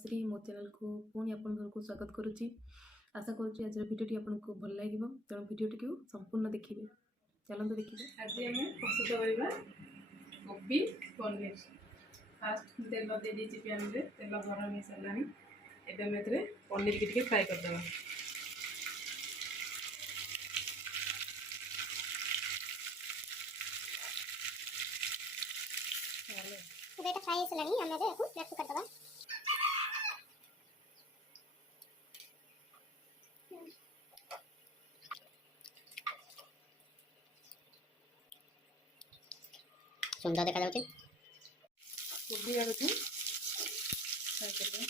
तनुश्री मो चैनल को पुणी आप स्वागत करुच्ची। आशा करुच्ची आज भिडियोटी आपको भल लगे तेणु भिडियोटी को संपूर्ण देखिए। चलते देखिए आज आम प्रस्तुत करवा कोबी पनीर। फास्ट तेल दे दी पैन में तेल गरम हो सारा एवं पनीर की फ्राए करदे। बेटा फ्राई सलानी हमने जो को प्लेट कर दबा सुंदर देखा जाउची कोबी आलू को फ्राई कर दे।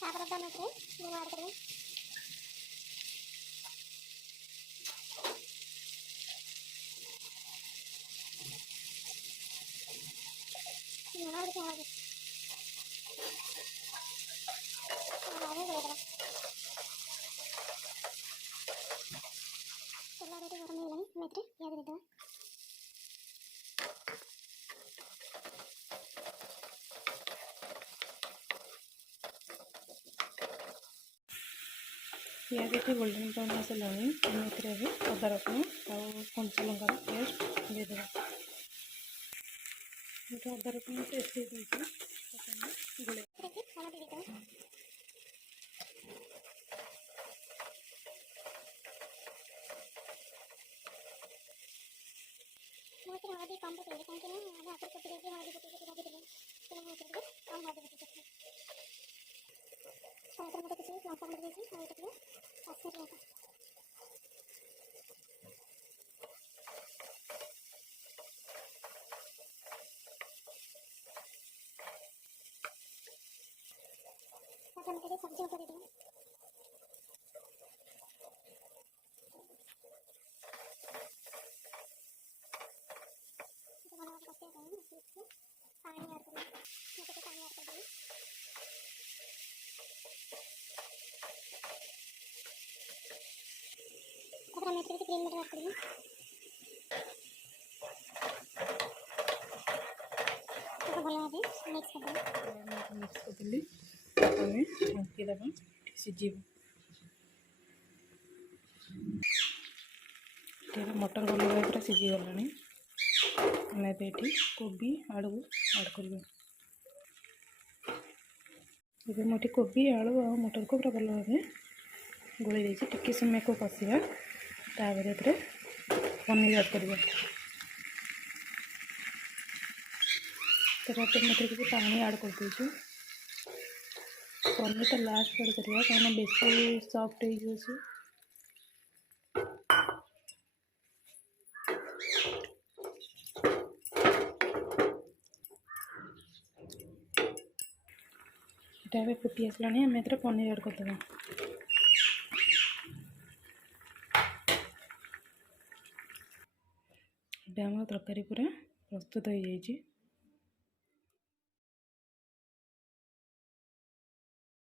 तापर दाना करे गुनार करे गुनार के आगे आगे गया चला रेडी गरम हो गलानी मेथरे प्याज दे दो। पियाज ये गोल्डन ब्राउन हो सारे अदा रसुण और कंचा लंकार पेस्ट देदेव। अदा रसुण पेस्ट गोले हल्दी कम पकड़े कहीं आधा पकड़ हल्दी पकड़ भाजी देते कम हल्दी पकड़ टमाटर किसी लंका पकड़ देती और पकड़ काश्मीर लंका सब्जी ऊपर दे देंगे। पानी ऐड करेंगे पानी ऐड कर देंगे। अब हम इसके ग्रीन मटर ऐड करेंगे। तो भल भाव मिक्स कर देंगे। मिक्स करदेली आम ढांकीदेव सीझे। मटर भल भाव पूरा सीझी गलानी आम ये कोबी आलू ऐड कर मुझे कोबी आलू और मटर को पूरा भल भाव गोल टी समय को कषा तापर पनीर ऐड कर किसी पानी ऐड कर दे। पनीर तो लास्ट ऐड करवा कहीं बेसी सॉफ्ट हो फुटी आसला आम ए पनीर ऐड करदे। आम तरकारी पूरा प्रस्तुत हो जाए।